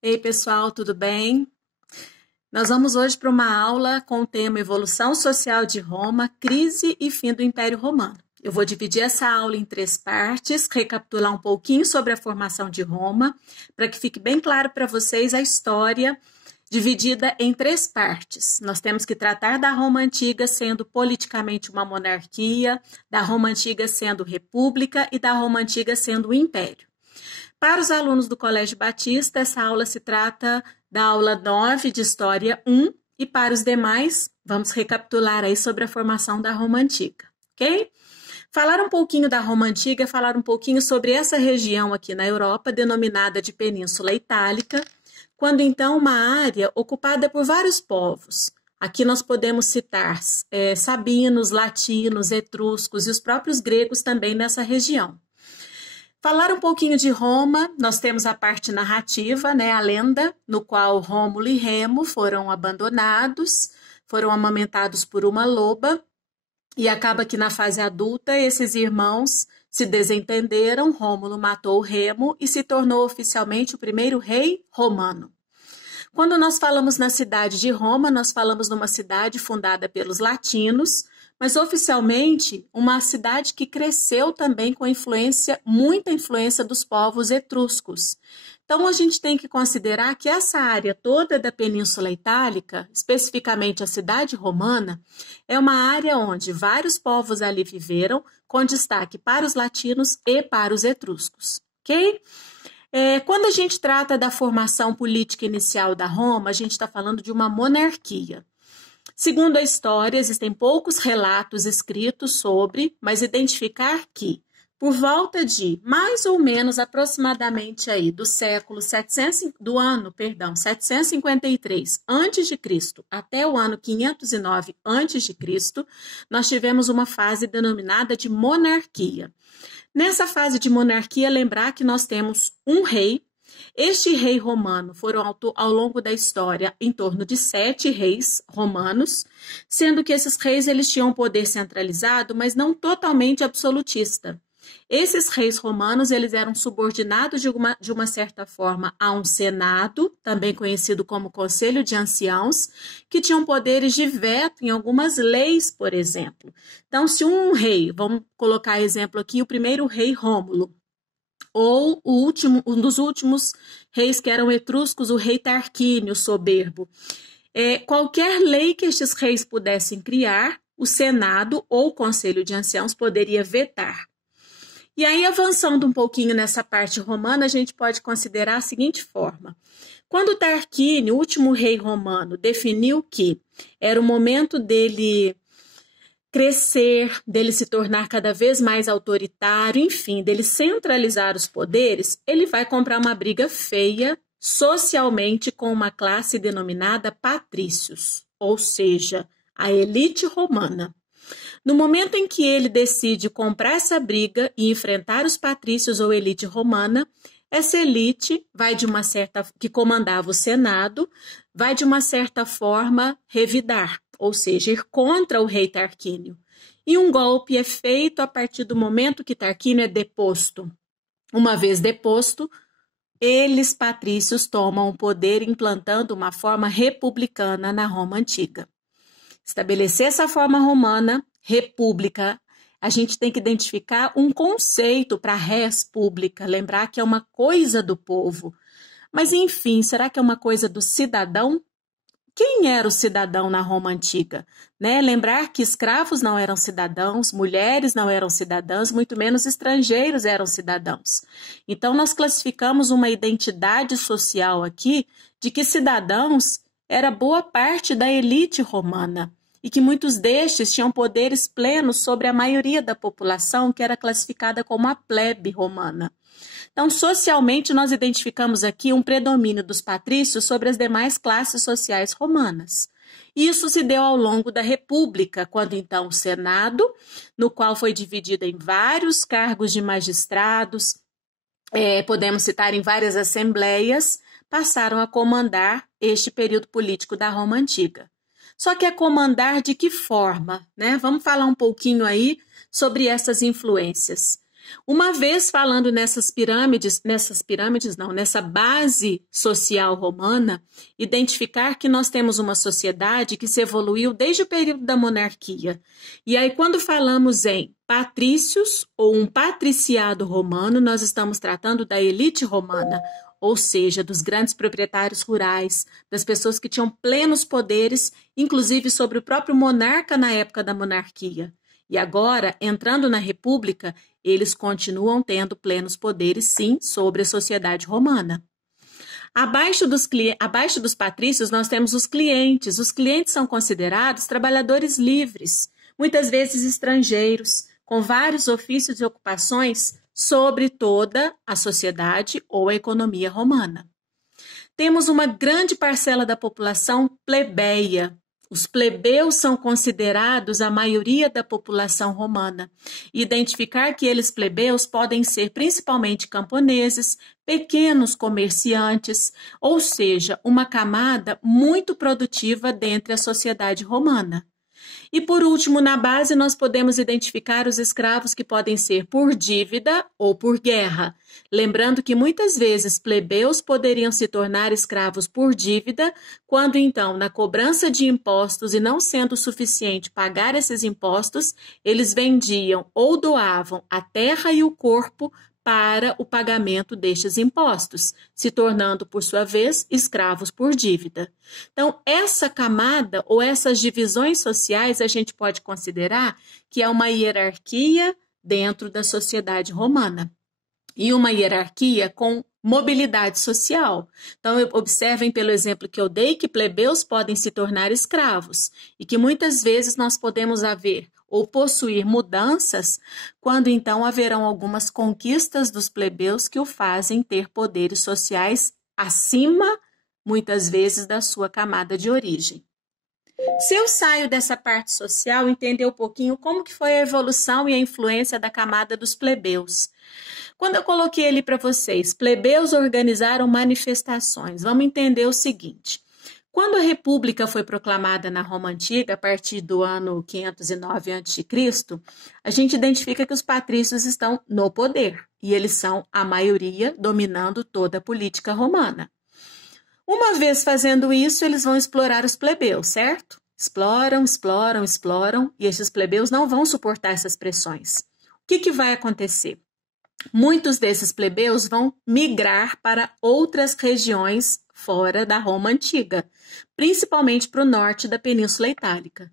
Ei, pessoal, tudo bem? Nós vamos hoje para uma aula com o tema Evolução Social de Roma, Crise e Fim do Império Romano. Eu vou dividir essa aula em 3 partes, recapitular um pouquinho sobre a formação de Roma, para que fique bem claro para vocês a história dividida em 3 partes. Nós temos que tratar da Roma Antiga sendo politicamente uma monarquia, da Roma Antiga sendo república e da Roma Antiga sendo um império. Para os alunos do Colégio Batista, essa aula se trata da aula 9 de História 1 e para os demais, vamos recapitular aí sobre a formação da Roma Antiga, ok? Falar um pouquinho da Roma Antiga, falar um pouquinho sobre essa região aqui na Europa, denominada de Península Itálica, quando então uma área ocupada por vários povos. Aqui nós podemos citar sabinos, latinos, etruscos e os próprios gregos também nessa região. Falar um pouquinho de Roma, nós temos a parte narrativa, a lenda, no qual Rômulo e Remo foram abandonados, foram amamentados por uma loba, e acaba que na fase adulta esses irmãos se desentenderam, Rômulo matou Remo e se tornou oficialmente o primeiro rei romano. Quando nós falamos na cidade de Roma, nós falamos numa cidade fundada pelos latinos, mas oficialmente uma cidade que cresceu também com muita influência dos povos etruscos. Então a gente tem que considerar que essa área toda da Península Itálica, especificamente a cidade romana, é uma área onde vários povos ali viveram, com destaque para os latinos e para os etruscos, ok? Quando a gente trata da formação política inicial da Roma, a gente está falando de uma monarquia. Segundo a história, existem poucos relatos escritos sobre, mas identificar que, por volta de mais ou menos aproximadamente aí do ano 753 a.C. até o ano 509 a.C., nós tivemos uma fase denominada de monarquia. Nessa fase de monarquia, lembrar que nós temos um rei. Este rei romano foram ao longo da história em torno de 7 reis romanos, sendo que esses reis eles tinham poder centralizado, mas não totalmente absolutista. Esses reis romanos eles eram subordinados de uma certa forma a um senado, também conhecido como Conselho de Anciãos, que tinham poderes de veto em algumas leis, por exemplo. Então, se um rei, vamos colocar exemplo aqui, o primeiro rei Rômulo, ou um dos últimos reis que eram etruscos, o rei Tarquínio, soberbo. Qualquer lei que estes reis pudessem criar, o Senado ou o Conselho de Anciãos poderia vetar. E aí, avançando um pouquinho nessa parte romana, a gente pode considerar a seguinte forma. Quando Tarquínio, o último rei romano, definiu que era o momento dele crescer, dele se tornar cada vez mais autoritário, enfim, dele centralizar os poderes, ele vai comprar uma briga feia socialmente com uma classe denominada patrícios, ou seja, a elite romana. No momento em que ele decide comprar essa briga e enfrentar os patrícios ou elite romana, essa elite que comandava o Senado, vai de uma certa forma revidar, ou seja, ir contra o rei Tarquínio. E um golpe é feito a partir do momento que Tarquínio é deposto. Uma vez deposto, eles, patrícios, tomam o poder implantando uma forma republicana na Roma Antiga. Estabelecer essa forma romana, república, a gente tem que identificar um conceito para res pública, lembrar que é uma coisa do povo. Mas, enfim, será que é uma coisa do cidadão? Quem era o cidadão na Roma Antiga? Lembrar que escravos não eram cidadãos, mulheres não eram cidadãs, muito menos estrangeiros eram cidadãos. Então, nós classificamos uma identidade social aqui de que cidadãos era boa parte da elite romana e que muitos destes tinham poderes plenos sobre a maioria da população, que era classificada como a plebe romana. Então, socialmente, nós identificamos aqui um predomínio dos patrícios sobre as demais classes sociais romanas. Isso se deu ao longo da República, quando então o Senado, no qual foi dividido em vários cargos de magistrados, podemos citar em várias assembleias, passaram a comandar este período político da Roma Antiga. Só que a comandar de que forma? Vamos falar um pouquinho aí sobre essas influências. Uma vez falando nessa base social romana, identificar que nós temos uma sociedade que se evoluiu desde o período da monarquia. E aí, quando falamos em patrícios ou um patriciado romano, nós estamos tratando da elite romana, ou seja, dos grandes proprietários rurais, das pessoas que tinham plenos poderes, inclusive sobre o próprio monarca na época da monarquia. E agora, entrando na República, eles continuam tendo plenos poderes, sim, sobre a sociedade romana. Abaixo dos patrícios, nós temos os clientes. Os clientes são considerados trabalhadores livres, muitas vezes estrangeiros, com vários ofícios e ocupações sobre toda a sociedade ou a economia romana. Temos uma grande parcela da população plebeia. Os plebeus são considerados a maioria da população romana. Identificar que eles plebeus podem ser principalmente camponeses, pequenos comerciantes, ou seja, uma camada muito produtiva dentre a sociedade romana. E por último, na base, nós podemos identificar os escravos que podem ser por dívida ou por guerra. Lembrando que muitas vezes plebeus poderiam se tornar escravos por dívida, quando então, na cobrança de impostos e não sendo suficiente pagar esses impostos, eles vendiam ou doavam a terra e o corpo para o pagamento destes impostos, se tornando, por sua vez, escravos por dívida. Então, essa camada ou essas divisões sociais a gente pode considerar que é uma hierarquia dentro da sociedade romana e uma hierarquia com mobilidade social. Então, observem pelo exemplo que eu dei que plebeus podem se tornar escravos e que muitas vezes nós podemos haver ou possuir mudanças, quando então haverão algumas conquistas dos plebeus que o fazem ter poderes sociais acima, muitas vezes, da sua camada de origem. Se eu saio dessa parte social, entender um pouquinho como que foi a evolução e a influência da camada dos plebeus. Quando eu coloquei ali para vocês, plebeus organizaram manifestações, vamos entender o seguinte. Quando a República foi proclamada na Roma Antiga, a partir do ano 509 a.C., a gente identifica que os patrícios estão no poder, e eles são a maioria dominando toda a política romana. Uma vez fazendo isso, eles vão explorar os plebeus, certo? Exploram, e esses plebeus não vão suportar essas pressões. O que vai acontecer? Muitos desses plebeus vão migrar para outras regiões fora da Roma Antiga, principalmente para o norte da Península Itálica.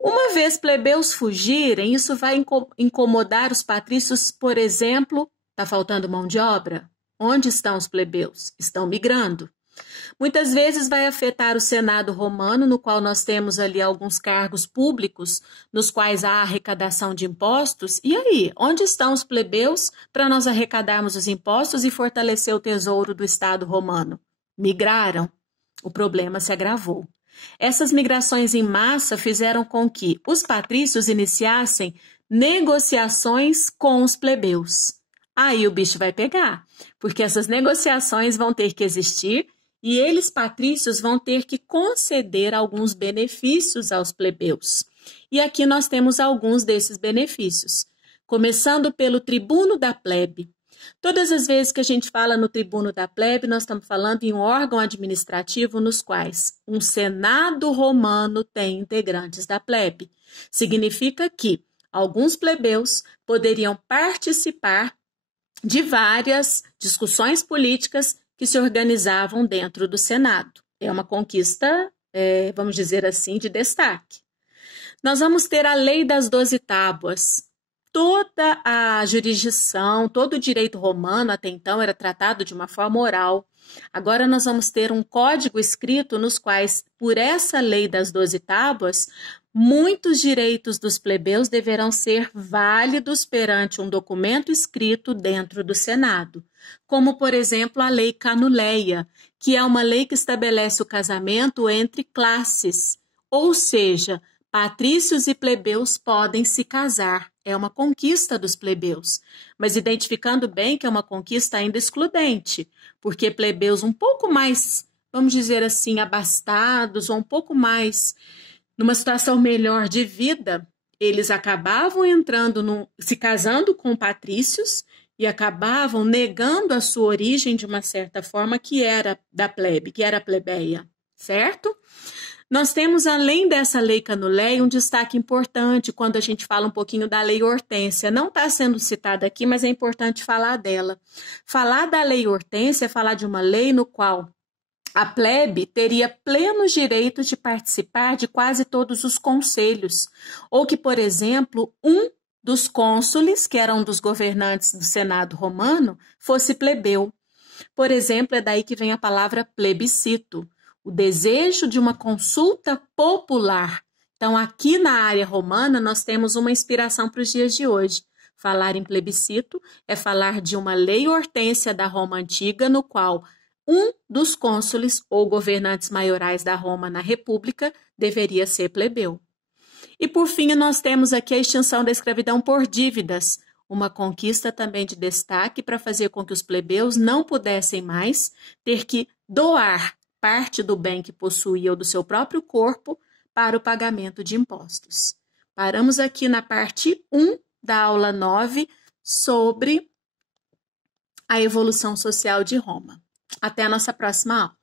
Uma vez plebeus fugirem, isso vai incomodar os patrícios, por exemplo, está faltando mão de obra? Onde estão os plebeus? Estão migrando. Muitas vezes vai afetar o Senado romano, no qual nós temos ali alguns cargos públicos, nos quais há arrecadação de impostos. E aí, onde estão os plebeus para nós arrecadarmos os impostos e fortalecer o tesouro do Estado romano? Migraram. O problema se agravou. Essas migrações em massa fizeram com que os patrícios iniciassem negociações com os plebeus. Aí o bicho vai pegar, porque essas negociações vão ter que existir e eles, patrícios, vão ter que conceder alguns benefícios aos plebeus. E aqui nós temos alguns desses benefícios, começando pelo tribuno da plebe. Todas as vezes que a gente fala no tribuno da plebe, nós estamos falando em um órgão administrativo nos quais um senado romano tem integrantes da plebe. Significa que alguns plebeus poderiam participar de várias discussões políticas que se organizavam dentro do Senado. É uma conquista, vamos dizer assim, de destaque. Nós vamos ter a Lei das 12 Tábuas. Toda a jurisdição, todo o direito romano até então era tratado de uma forma oral. Agora nós vamos ter um código escrito nos quais, por essa Lei das 12 Tábuas, muitos direitos dos plebeus deverão ser válidos perante um documento escrito dentro do Senado, como, por exemplo, a Lei Canuleia, que é uma lei que estabelece o casamento entre classes, ou seja, patrícios e plebeus podem se casar. É uma conquista dos plebeus, mas identificando bem que é uma conquista ainda excludente, porque plebeus um pouco mais, vamos dizer assim, abastados ou um pouco mais numa situação melhor de vida, eles acabavam se casando com patrícios e acabavam negando a sua origem de uma certa forma, que era da plebe, que era plebeia, certo? Nós temos, além dessa lei Canuleia, um destaque importante quando a gente fala um pouquinho da lei Hortência. Não está sendo citada aqui, mas é importante falar dela. Falar da lei Hortência é falar de uma lei no qual a plebe teria plenos direitos de participar de quase todos os conselhos, ou que, por exemplo, um dos cônsules, que era um dos governantes do Senado romano, fosse plebeu. Por exemplo, é daí que vem a palavra plebiscito, o desejo de uma consulta popular. Então, aqui na área romana, nós temos uma inspiração para os dias de hoje. Falar em plebiscito é falar de uma lei Hortência da Roma antiga, no qual um dos cônsules ou governantes maiorais da Roma na República deveria ser plebeu. E, por fim, nós temos aqui a extinção da escravidão por dívidas, uma conquista também de destaque para fazer com que os plebeus não pudessem mais ter que doar parte do bem que possuía ou do seu próprio corpo para o pagamento de impostos. Paramos aqui na parte 1 da aula 9 sobre a evolução social de Roma. Até a nossa próxima aula.